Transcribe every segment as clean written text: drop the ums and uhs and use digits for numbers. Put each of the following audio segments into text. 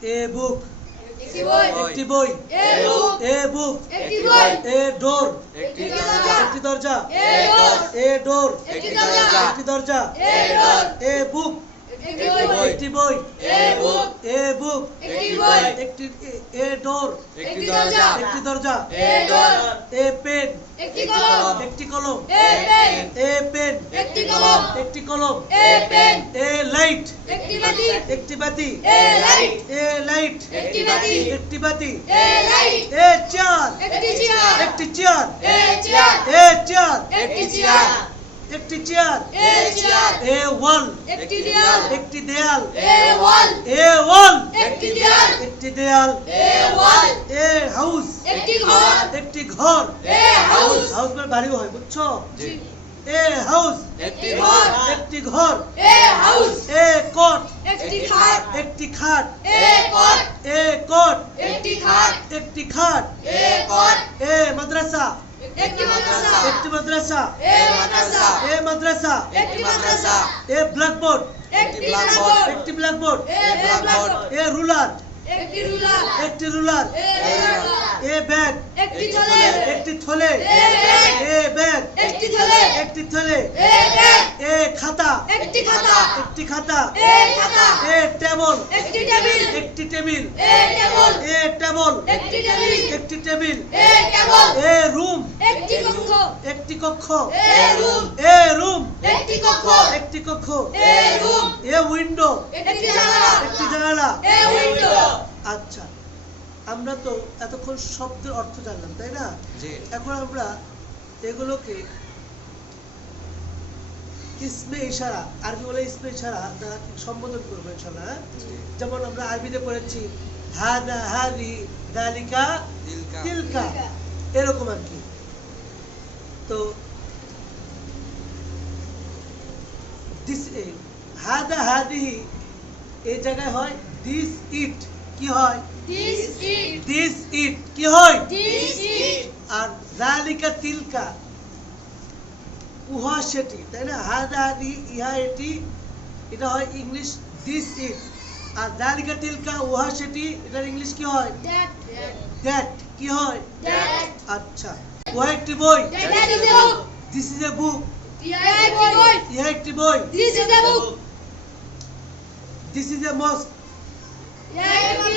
A book. একটি বই। একটি বই। A book. A book. একটি বই। A door. একটি দরজা। একটি দরজা। A door. A door. একটি দরজা। একটি দরজা। A door. A book. একটি বই। একটি বই। A book. A book. একটি বই। একটি A door. একটি দরজা। একটি দরজা। A door. A pen. একটি কলম। একটি কলম। A pen. A pen. একটি কলম। একটি কলম। A pen. A light. একটি বাতি। একটি বাতি। A light. A light. একটি বাতি। একটি বাতি। A light. A chair. একটি চেয়ার। একটি chair. A chair. A chair. একটি চেয়ার। একটি chair. A chair. A wall. একটি দেয়াল। একটি দেয়াল। A wall. A wall. একটি দেয়াল। একটি দেয়াল। A wall. A house. একটি ঘর। একটি ঘর। A house. হাউস মানে বাড়িও হয়, বুঝছো? জি। A house. একটি ঘর। একটি ঘর। A house. A coat. একটি খাট। একটি খাট। A cot. A coat. একটি খাট। একটি খাট। A cot. A madrasa. একটি মাদ্রাসা। একটি মাদ্রাসা। A Madrasa. A madrasa. একটি মাদ্রাসা। A blackboard. একটি blackboard. একটি blackboard. A blackboard. A ruler. একটি রুলার। একটি ruler. A ruler. A bag. একটি থলে। একটি থলে। A bag. A bag. একটি থলে। একটি থলে। A bag. A খাতা। একটি খাতা। একটি খাতা। A খাতা। A table. একটি টেবিল। একটি table. A table. A table. একটি টেবিল। একটি table. A table. A room. একটি কক্ষ। একটি কক্ষ। A room. A room. একটি কক্ষ। একটি কক্ষ। A room. A window. একটি জানালা। একটি জানালা। A window. আচ্ছা, আমরা তো এতক্ষণ শব্দের অর্থ জানলাম, তাই না? জি। এখন আমরা এগুলোকে ইসমে ইশারা, আরবি বলে ইসমে ইশারা দ্বারা সম্বোধন করবো ইনশাআল্লাহ, হ্যাঁ? যেমন আমরা আরবিতে পড়েছি হাদা, হাদি, দালিকা, তিলকা। তিলকা, এরকম আর কি। তো হাদা, হাদিহি এই জায়গায় হয় দিস, ইট কি হয়? This is. দিস, ইট কি হয়? This is. আর জালিকা, তিলকা, উহা সেটি, তাই না? হাদা, হাদি, ইহা এটি, এটা হয় ইংলিশ দিস, ইট। আর জালিকা, তিলকা, উহা সেটি, এটার ইংলিশ কি হয়? That. দ্যাট কি হয়? That. আচ্ছা, উহা একটি বই। That is a book. This is a book. Yeah, একটি বই. ইহা একটি বই। This is a book. This is a mosque. Yeah, একটি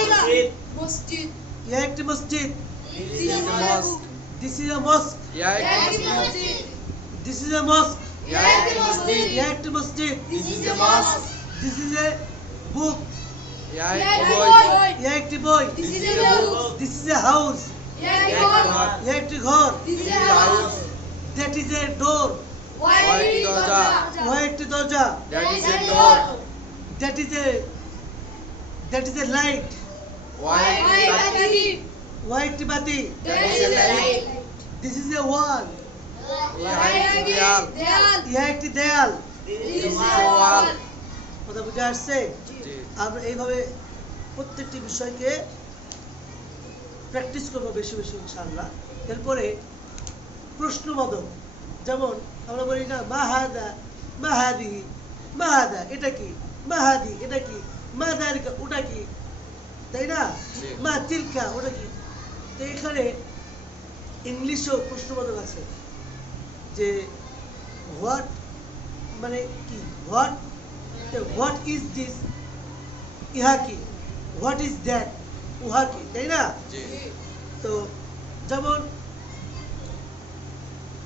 মসজিদ. ইহা একটি মসজিদ। This is a book. This is a mosque. ইয়া একটি মসজিদ. This is a mosque. Yeah, একটি মসজিদ. ইহা একটি মসজিদ। This is a mosque. This is a book. Yeah Yeah, একটি বই। বই. ইহা একটি বই। This is a book. This is a house. Yeah, একটি ঘর. ইহা একটি ঘর। This is a house. That is a door. Why একটি দরজা. উহা একটি দরজা। That is a door. That is a light. ওয়াই বাতি. উহা একটি বাতি। That is a light. This is a wall. ইয়া একটি দেয়াল। দেয়াল. ইহা একটি দেয়াল। This is a wall. wall. কথা বুঝে আসছে? জি। আমরা এইভাবে প্রত্যেকটি বিষয়কে প্র্যাকটিস করবো বেশি বেশি ইনশাআল্লাহ। এরপরে প্রশ্নবোধক, যেমন আমরা বলি না মাহাদা, মাহাদি, মাহাদা এটা কি, মাহাদি এটা কি, মাদারিকা ওটা কি, তাই না? জি। মা তিলকা ওটা কি। তো এখানে ইংলিশেও প্রশ্নবোধক আছে যে হোয়াট মানে কি, হোয়াট ইজ দিস, ইহা কি, হোয়াট ইজ দ্যাট, উহা কি, তাই না? জি। তো যেমন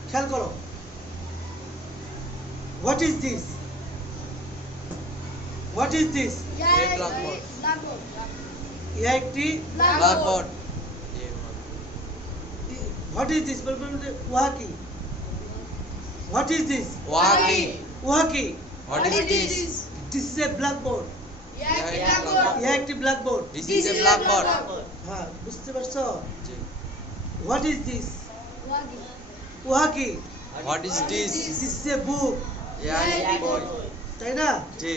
খেয়াল করো, what is this, what is this, Yeah, blackboard. blackboard. ইহা একটি, ব্ল্যাকবোর্ড। হোয়াট ইজ দিস বলতে উহা কি, হোয়াট ইজ দিস, ওয়াকি। উহা কি, what is this? This is a blackboard, Yeah, একটি blackboard. ইহা একটি blackboard. This is a blackboard. হ্যাঁ, বুঝতে পারছো? জি। হোয়াট ইজ দিস, উহা কি, what is this? This is a book, ইয়া একটি বই। তাই না? জি।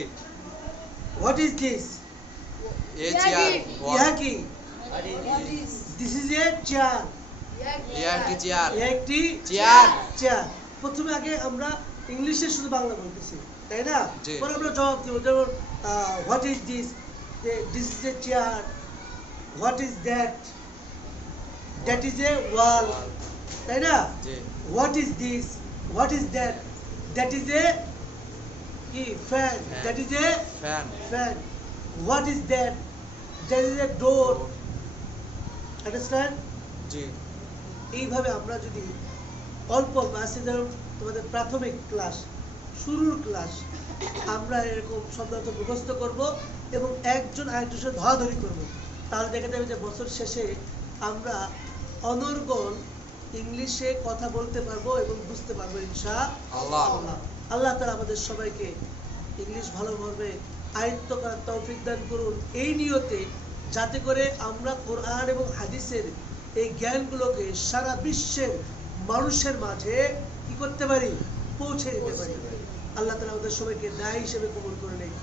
What is this, a chair. ইহা কি, What is? This is a chair, ইয়া একটি চেয়ার। ইহা একটি চেয়ার। চেয়ার। প্রথমে আগে আমরা ইংলিশে শুধু বাংলা বলতেছি, তাই না? জি। পরে আমরা জবাব দিব, যেমন what is this, this is a chair, what is that, that is a wall, তাই না? জি what is this, what is that, that is a কি fan, Fan. That is a fan fan, what is that, that is a door. Understand? জি এইভাবে আমরা যদি অল্প আজকে যেমন তোমাদের প্রাথমিক ক্লাস, শুরুর ক্লাস, আমরা এরকম শব্দ মুখস্থ করব এবং একজন আরেকজনের সাথে ধরাধরি করব, তাহলে দেখা যাবে যে বছর শেষে আমরা অনর্গল ইংলিশে কথা বলতে পারবো এবং বুঝতে পারবো ইনশাআল্লাহ। আল্লাহ তাআলা আমাদের সবাইকে ইংলিশ ভালোভাবে আয়ত্ত করার তৌফিক দান করুন, এই নিয়তে যাতে করে আমরা কোরআন এবং হাদিসের এই জ্ঞানগুলোকে সারা বিশ্বের মানুষের মাঝে কি করতে পারি, পৌঁছে দিতে পারি। আল্লাহ তাআলা আমাদের সবাইকে দায়ী হিসেবে কবুল করে নেয়।